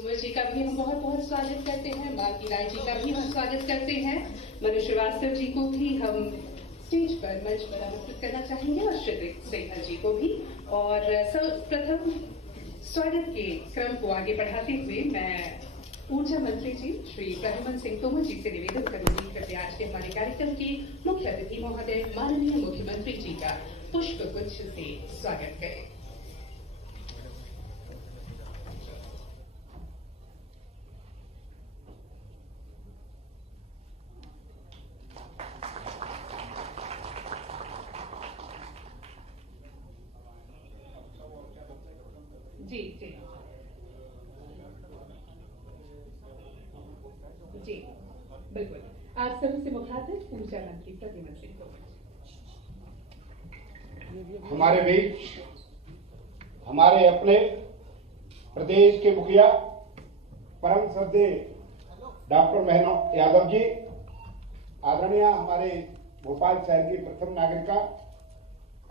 तोमर जी का भी हम बहुत बहुत स्वागत करते हैं, मालती राय जी का भी हम स्वागत करते हैं, मनु श्रीवास्तव जी को भी हम स्टेज पर मंच पर आमंत्रित करना चाहेंगे और श्री सिंघल जी को भी। और सर्वप्रथम स्वागत के क्रम को आगे बढ़ाते हुए मैं ऊर्जा मंत्री जी श्री प्रद्युम्न सिंह तोमर जी से निवेदन करूंगी कि आज के हमारे कार्यक्रम के मुख्य अतिथि महोदय माननीय मुख्यमंत्री जी का पुष्प गुच्छ से स्वागत करें। जी जी जी बिल्कुल। आज सभी से मुखातिब ऊर्जा मंत्री प्रद्युम्न सिंह तोमर। हमारे बीच हमारे अपने प्रदेश के मुखिया परम श्रद्धेय डॉक्टर महेंद्र यादव जी, आदरणीय हमारे भोपाल शहर की प्रथम नागरिका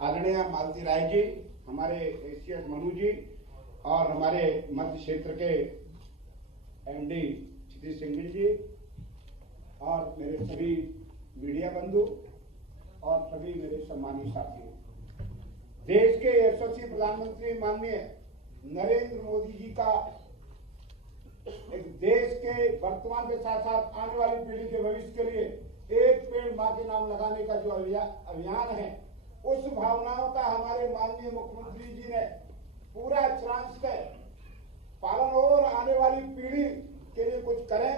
आदरणीय मालती राय जी, हमारे एसीएस मनु जी और हमारे मध्य क्षेत्र के एमडी श्री सिंघल जी और मेरे सभी मीडिया बंधु और सभी मेरे सम्मानित साथियों, देश के यशस्वी प्रधानमंत्री माननीय नरेंद्र मोदी जी का एक देश के वर्तमान के साथ साथ आने वाली पीढ़ी के भविष्य के लिए एक पेड़ मां के नाम लगाने का जो अभियान है, उस भावनाओं का हमारे माननीय मुख्यमंत्री जी ने पूरा अक्षरांश पालन हो और आने वाली पीढ़ी के लिए कुछ करें।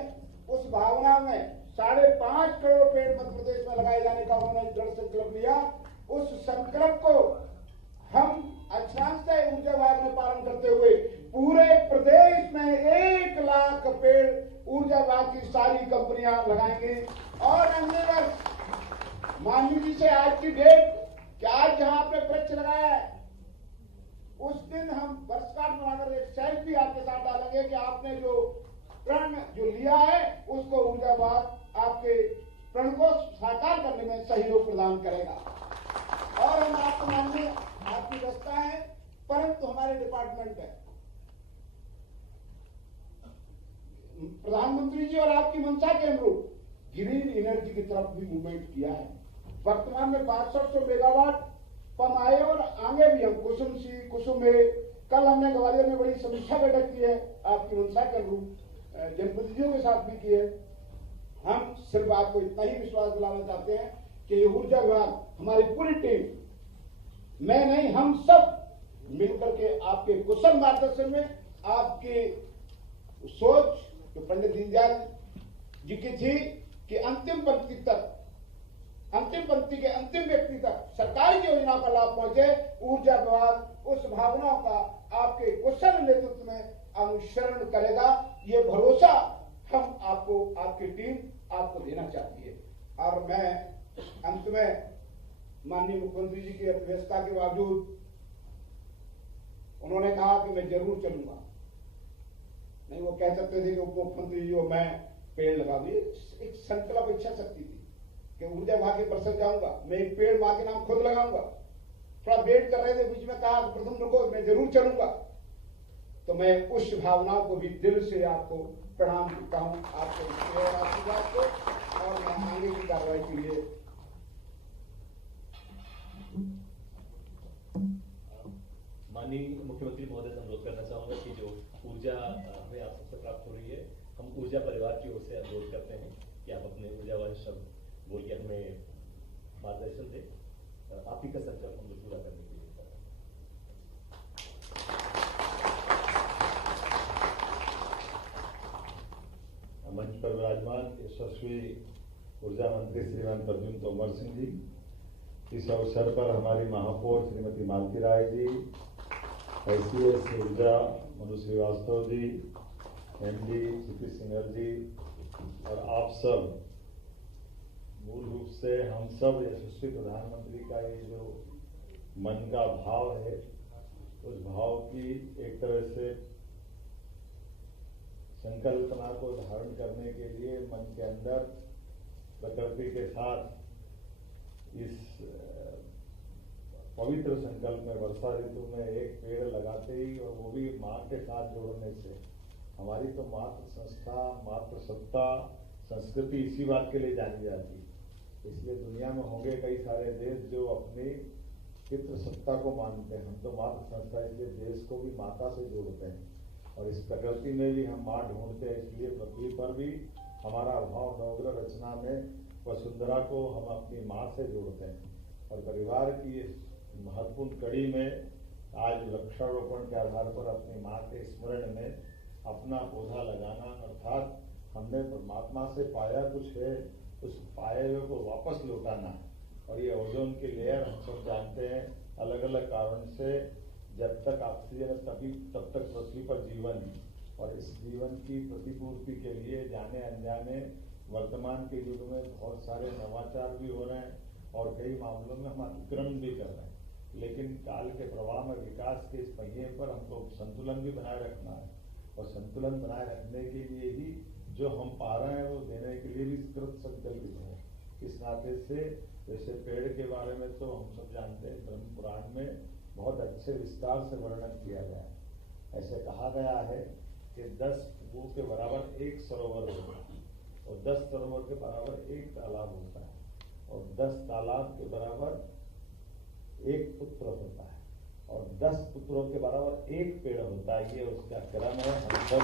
उस भावना में 5.5 करोड़ पेड़ मध्य प्रदेश में लगाए जाने का उन्होंने दृढ़ संकल्प लिया। उस संकल्प को हम अक्षरांश ऊर्जा विभाग में पालन करते हुए पूरे प्रदेश में 1 लाख पेड़ ऊर्जा विभाग की सारी कंपनियां लगाएंगे। और अगले वर्ष माननीय जी से आज की डेट कि आज जहां आपने वृक्ष लगाया है, उस दिन हम वर्षगांठ मनाकर एक सेल्फी आपके साथ डालेंगे कि आपने जो प्रण जो लिया है उसको ऊर्जा विभाग आपके प्रण को साकार करने में सहयोग प्रदान करेगा। और हम आपको माननीय आपकी व्यवस्था है, परंतु हमारे डिपार्टमेंट है प्रधानमंत्री जी और आपकी मंशा के अनुरूप ग्रीन एनर्जी की तरफ भी मूवमेंट किया है। वर्तमान में 6200 मेगावाट पंप आए और आगे भी हम कुसुम सी कुसुम है। कल हमने ग्वालियर में बड़ी समीक्षा बैठक की है, आपकी मंशा के अनुरूप जनप्रतिनिधियों के साथ भी की है। हम सिर्फ आपको इतना ही विश्वास दिलाना चाहते हैं कि ऊर्जा विभाग हमारी पूरी टीम, मैं नहीं हम सब मिलकर के आपके कुशल मार्गदर्शन में आपकी सोच जो पंडित दीनदयाल जी की थी कि अंतिम पंक्ति तक, अंतिम पंक्ति के अंतिम व्यक्ति तक सरकारी योजना का लाभ पहुंचे, ऊर्जा विभाग उस भावनाओं का आपके कुशल नेतृत्व में अनुसरण करेगा। ये भरोसा हम आपको, आपकी टीम आपको देना चाहती है। और मैं अंत में माननीय मुख्यमंत्री जी की अर्थव्यवस्था के बावजूद उन्होंने कहा कि मैं जरूर चलूंगा, नहीं वो कह सकते थे कि उप मुख्यमंत्री जी और मैं पेड़ लगाऊंगी। एक संकल्प इच्छा शक्ति थी कि ऊर्जा विभाग के परिसर जाऊंगा, मैं एक पेड़ मां के नाम खुद लगाऊंगा। थोड़ा वेट कर रहे थे, बीच में कहा प्रथम रुको, मैं जरूर चलूंगा। तो मैं उस भावनाओं को भी दिल से आपको प्रणाम करता हूं, आपके आशीर्वाद को, और मैं आगे की कार्रवाई के लिए माननीय मुख्यमंत्री महोदय से अनुरोध करना चाहूंगा कि जो ऊर्जा हमें आप सबसे प्राप्त हो रही है, हम ऊर्जा परिवार की ओर से अनुरोध करते हैं कि आप अपने ऊर्जावान शब्द बोल के हमें मार्गदर्शन दें। आप ही का संकल्प हम लोग पूरा करने के लिए मंच पर विराजमान यशस्वी ऊर्जा मंत्री श्रीमान प्रद्युम्न तोमर सिंह जी, इस अवसर पर हमारी महापौर श्रीमती मालती राय जी, एसीएस ऊर्जा मनु श्रीवास्तव जी, एमडी श्री सिंघल जी और आप सब, मूल रूप से हम सब यशस्वी प्रधानमंत्री का ये जो मन का भाव है, उस भाव की एक तरह से संकल्पना को धारण करने के लिए मन के अंदर प्रकृति के साथ इस पवित्र संकल्प में वर्षा ऋतु में एक पेड़ लगाते ही, और वो भी मां के साथ जोड़ने से हमारी तो मातृ संस्था, मातृ सत्ता, संस्कृति इसी बात के लिए जानी जाती है। इसलिए दुनिया में होंगे कई सारे देश जो अपनी पितृ सत्ता को मानते हैं। हम तो मातृ संस्था इसलिए देश को भी माता से जोड़ते हैं और इस प्रकृति में भी हम माँ ढूंढते हैं। इसलिए पृथ्वी पर भी हमारा भाव नवग्रह रचना में वसुंधरा को हम अपनी माँ से जोड़ते हैं। और परिवार की इस महत्वपूर्ण कड़ी में आज वृक्षारोपण के आधार पर अपनी माँ के स्मरण में अपना पौधा लगाना, अर्थात हमने परमात्मा से पाया कुछ है, उस पाए हुए को वापस लौटाना है। और ये ओजोन की लेयर हम सब जानते हैं अलग अलग कारण से जब तक ऑक्सीजन है तब तक पृथ्वी पर जीवन है। और इस जीवन की प्रतिपूर्ति के लिए जाने अनजाने वर्तमान के युग में बहुत सारे नवाचार भी हो रहे हैं और कई मामलों में हम अतिक्रमण भी कर रहे हैं। लेकिन काल के प्रवाह में विकास के इस पहिए पर हमको संतुलन भी बनाए रखना है और संतुलन बनाए रखने के लिए ही जो हम पा रहे हैं वो देने के लिए भी कृत संकल्पित है। इस नाते से जैसे पेड़ के बारे में तो हम सब जानते हैं, ब्रह्म पुराण में बहुत अच्छे विस्तार से वर्णन किया गया है। ऐसे कहा गया है कि 10 कुओं के बराबर एक सरोवर होता है और 10 सरोवर के बराबर एक तालाब होता है और 10 तालाब के बराबर एक पुत्र होता है और 10 पुत्रों के बराबर एक पेड़ होता है। ये उसका क्रम है। हम सब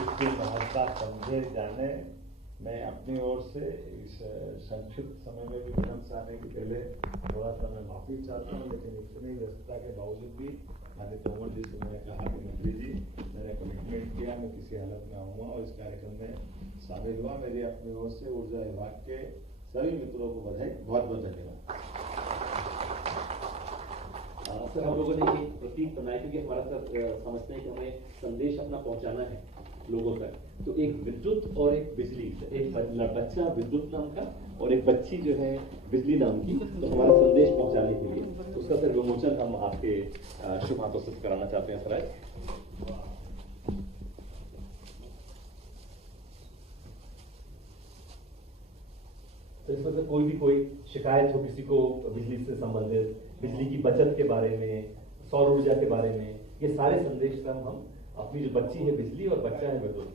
इसकी महत्ता समझे जाने। मैं अपनी ओर से इस संक्षिप्त समय में भी विनम्र से आने के पहले थोड़ा सा मैं माफी चाहता हूँ, लेकिन इतनी व्यस्तता के बावजूद भी मैंने तोमर जी से मैंने कहा कि मंत्री जी मैंने कमिटमेंट किया, मैं किसी हालत में आऊँगा और इस कार्यक्रम में शामिल हुआ। मेरी अपनी ओर से ऊर्जा विभाग के सभी मित्रों को बधाई, बहुत बहुत धन्यवाद। सर, हम लोगों ने एक प्रतीक बनाया क्योंकि हमारा सर समझते हैं कि हमें संदेश अपना पहुंचाना है लोगों तक। तो एक विद्युत और एक बिजली, एक बच्चा विद्युत नाम का और एक बच्ची जो है बिजली नाम की, तो हमारा संदेश पहुंचाने के लिए उसका सर विमोचन हम आपके शुभ हाथों से कराना चाहते हैं सर। तो इसमें से कोई शिकायत हो किसी को बिजली से संबंधित, बिजली की बचत के बारे में, सौर ऊर्जा के बारे में, ये सारे संदेश का हम अपनी जो बच्ची है बिजली और बच्चा है विद्युत,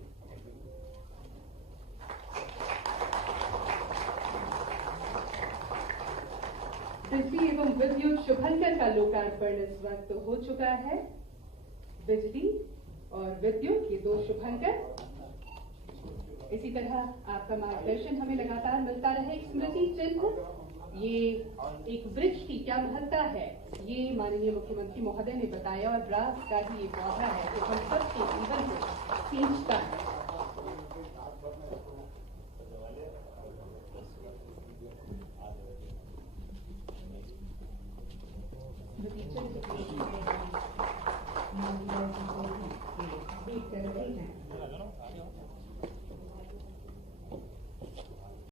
बिजली एवं विद्युत शुभंकर का लोकार्पण इस वक्त हो चुका है। बिजली और विद्युत ये दो शुभंकर, इसी तरह आपका मार्गदर्शन हमें लगातार मिलता रहे। एक स्मृति चिन्ह, ये एक वृक्ष की क्या महत्ता है ये माननीय मुख्यमंत्री महोदय ने बताया और रास का ही ये पौधा है जो हम सबके जीवन को सींचता है। स्मृति चिन्ह